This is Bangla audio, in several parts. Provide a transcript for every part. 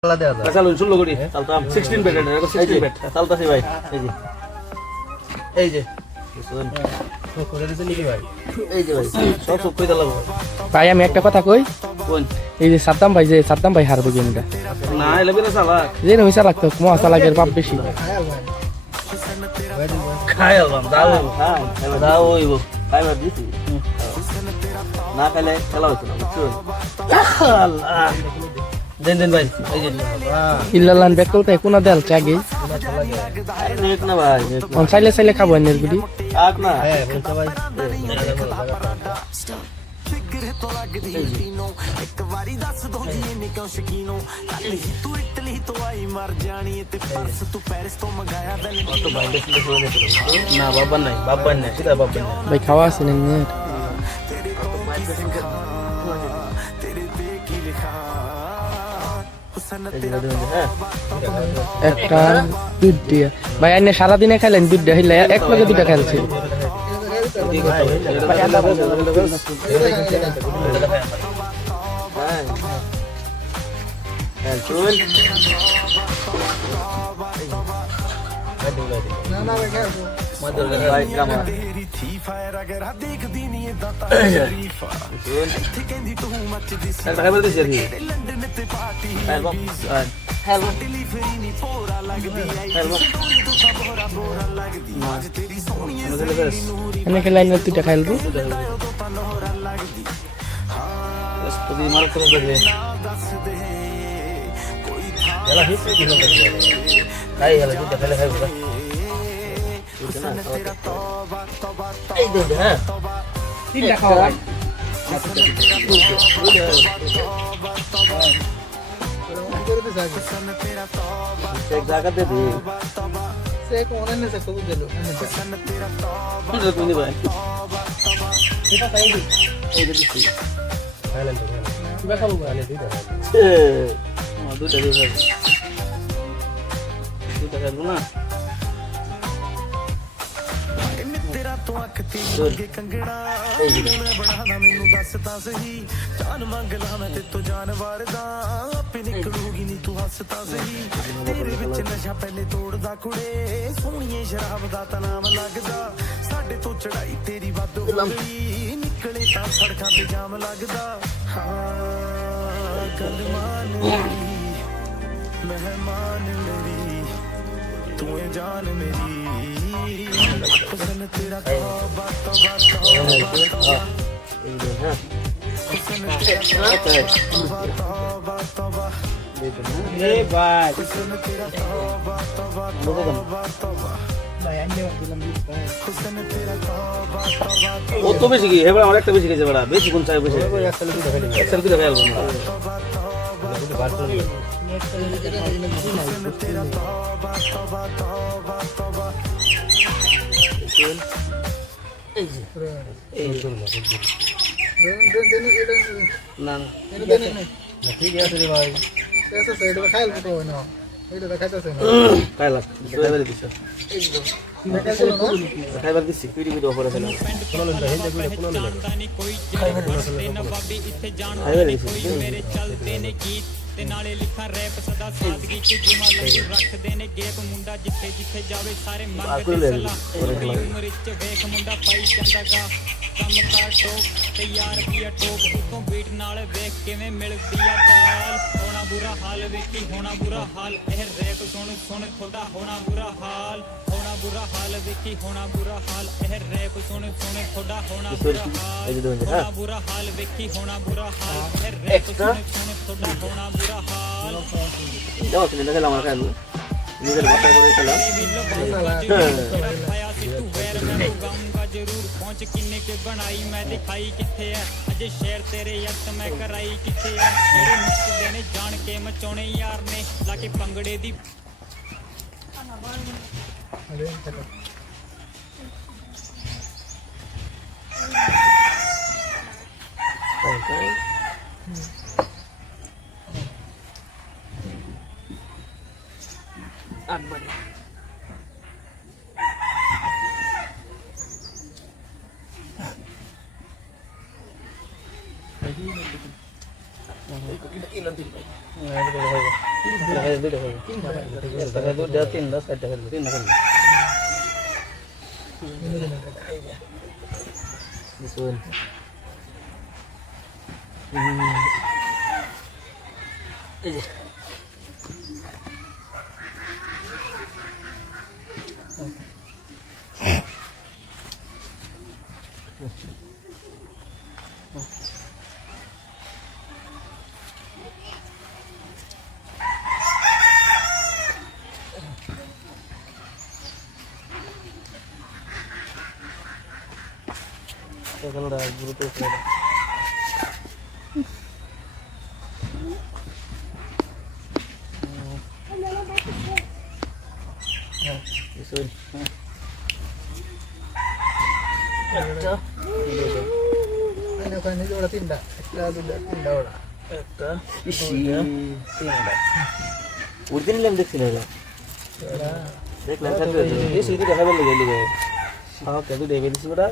চালুন 16 কোটি চালতাম 16 বেড এটা 16 বেড চালতাছি ভাই এই যে বুঝছেন করে দিতে নাকি ভাই এই যে ভাই সব সব কইতা লাগবে ভাই আমি একটা কথা কই কোন এই যে সাদ্দাম ভাই হারবে গেমটা না এলে না চালা যে নই চালাক তো মহা চালাকের পাপ বেশি খাই আলবাম দাও দাও ওইব খাইবার দিছি না খাইলে খেলা হইতো না বুঝছেন আল্লাহ দেন ভাই এই যে ইল্লাল্লাহ ব্যাক করতে কোনা দেল চাগে নেক না ভাই অন চাইলে খাবো এনের গুডি আক না হ্যাঁ বলতে ভাই না বাবা নাই সিধা বাবা নাই ভাই খাওয়া আছে না একটা দুধ দিয়া ভাই আইনে সারাদিনে খাইলেন দুধটা হইলে এক লগে দুটা খাইছি এনে খেলে আইনে দুটা খাইলবো তিনটা খাওয়া ভাই एक जागा दे दी से कौन ने से को दे लो तुझे कोई नहीं भाई এটা তাই দি এই যে দিছি খাইলেন তো কিবা খাবো আলে দুইটা দুইটা দিয়ে দুইটা খাবো না तेरा तो अख ते लगे कंगड़ा मैं बढ़ाना मेनू दसता सही जान मंग ला मैं ते तो जानवर दा आपे निकलूगी नी तू हसता सही तेरे विच नशा पहले तोड़दा कुड़े सोहणीए शराब दा ता नाम लगदा साडे तो चढ़ाई तेरी वध हो गई निकले ता सड़कां ते जाम लगदा हां गल मान मेरी मेहमान मेरी तू है जान मेरी हुस्न तेरा तौबा तौबा तौबा हुस्न तेरा तौबा तौबा ए भाई हुस्न तेरा तौबा तौबा तौबा तौबा ভাই আইনে দিলাম দিস ভাই हुस्न तेरा तौबा तौबा ও তো বেশি কি এবার আমার একটা বেশি গেছে বড়া বেশি কোন চাই বেশি এক সালে দুটো খাইলেন এক সাল কি দেখা গেল দুটো বার করে দিও हुस्न तेरा तौबा तौबा तौबा तौबा এই যে এই না না ঠিক আছে রে ভাই এসে সাইড এ খাইল তো না এইটা দেখাইতেছে না খাইলা খাইবার দিছ খাইবার দিছি পিড়ি ভিডিও করে ফেলা কোন লেন হেন্দে কইলে কোন লেন খাইবার দিছি ਤੇ ਨਾਲੇ ਲਿਖਾਂ ਰੈਪ ਸਦਾ ਸਾਦਗੀ ਤੇ ਜੁਮਾ ਲੱਗ ਰੱਖਦੇ ਨੇ ਗੇਪ ਮੁੰਡਾ ਜਿੱਥੇ ਜਿੱਥੇ ਜਾਵੇ ਸਾਰੇ ਮੰਗਦੇ ਸਲਾਹ ਉਮਰ ਵਿੱਚ ਵੇਖ ਮੁੰਡਾ ਪਾਈ ਜਾਂਦਾਗਾ ਕੰਮ ਕਾਰ ਟੋਪ ਤੇ ਯਾਰ ਪੀਆ ਟੋਪ ਉਤੋਂ ਬੀਟ ਨਾਲ ਵੇਖ ਕਿਵੇਂ ਮਿਲਦੀ ਆ ਤਾਲ ਹੋਣਾ ਬੁਰਾ ਹਾਲ ਵੇਖੀ ਹੋਣਾ ਬੁਰਾ ਹਾਲ ਇਹ ਰੈਪ ਸੁਣ ਸੁਣ ਤੁਹਾਡਾ ਹੋਣਾ ਬੁਰਾ ਹਾਲ ਹੋਣਾ ਬੁਰਾ ਹਾਲ ਵੇਖੀ ਹੋਣਾ ਬੁਰਾ ਹਾਲ ਇਹ ਰੈਪ ਸੁਣ ਸੁਣ ਤੁਹਾਡਾ ਹੋਣਾ ਬੁਰਾ ਹਾਲ ਹੋਣਾ ਬੁਰਾ ਹਾਲ ਵੇਖੀ ਹੋਣਾ ਬੁਰਾ ਹਾਲ ਇਹ ਰੈਪ ਸੁਣ ਸੁਣ ਤੁਹਾਡਾ ਹੋਣਾ ਬੁਰਾ ਹਾਲ যাও তুমি দেখে আমার খাইলো নিজের ভাষা করে খেলা ਆਇਆ ਸੀ ਤੂੰ ਵੈਰ ਮੈਂ ਗਾਉਂਗਾ ਜ਼ਰੂਰ ਪਹੁੰਚ ਕਿੰਨੇ ਕੇ ਬਣਾਈ ਮੈਂ ਦਿਖਾਈ ਕਿੱਥੇ ਐ ਅਜੇ ਸ਼ੇਰ ਤੇਰੇ ਯਕਤ ਮੈਂ ਕਰਾਈ ਕਿੱਥੇ ਐ ਜਿਹੜੇ ਨੱਚਦੇ ਨੇ ਜਾਣ ਕੇ ਮਚਾਉਣੇ ਯਾਰ ਨੇ ਲਾ ਕੇ ਪੰਗੜੇ ਦੀ আটবারে Ini দুইটা তিনটা চারটা খেলবে তিনটা খেলবে দিছুন এই যে খেলাটা গুরুত্ব খেলা দিছুন একটা ওখানে ওরা তিনটা একটা দুটা তিনটা ওরা একটা তিনটা উর্দিন নিলাম দেখছি না দেখলাম এই সিটি দেখা বললে গেলি গে ওকে দুটো বেরিয়েছি ওটা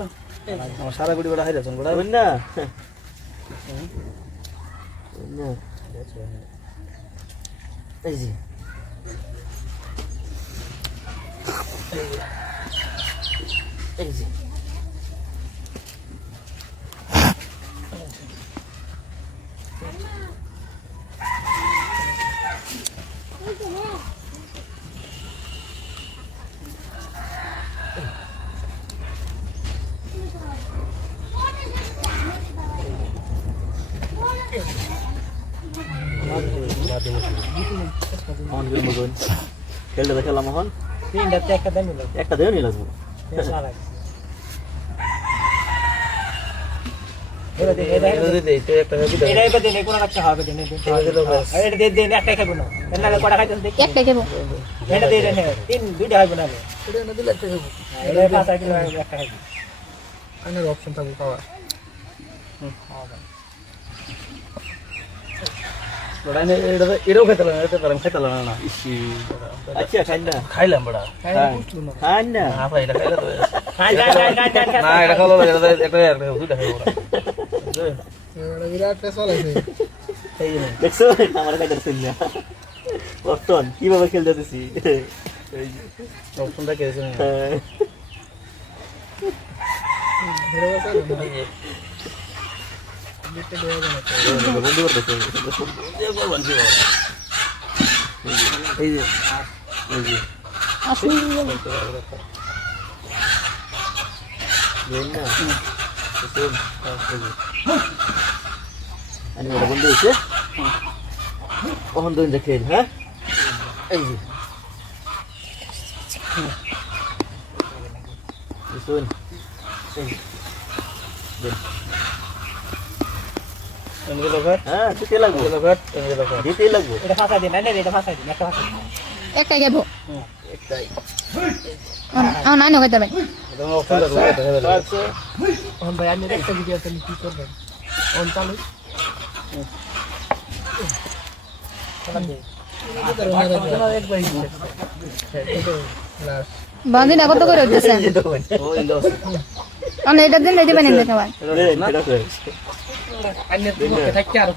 আমার সারা গুড়ি ওটা হাইরাছেন ওটা বুঝ না এই যে এই যে খেলতে খেলাম এখন একটা দেও নি লাগবো একটাই খাবো এটা না দিলে একটা খাবো আনার অপশন থাকবে খাওয়া এটাও খেতালাম খেতালাম না আচ্ছা খাই না খাইলাম বড়া খাই না এটা খাইলে তো না এটা খাওয়া একটা দুইটা খাই বিরাট ফেসল আছে দেখছো আমার কাছে শুননা বর্তন কিভাবে খেলতে দিছি অপশনটা কেছে না হেরে গেছে দিতে দেওয়া যাবে বন্ধু করতে এই যে আসুন আমি ওটা বন্ধু হয়েছে কখন দুদিন দেখে হ্যাঁ এই যে শুন হ্যাঁ দিতে লাগবো দিতেই লাগবো একটাই খাবো একটাই আমার নানি খাইতে পারি ভাই আমি একটা ভিডিও তাহলে কি করবেন অন চালু বাঁধিনা কত করে উঠতেছে আমি এটা দিন রেডি বানিয়ে দিতে পারি না থাকতে আর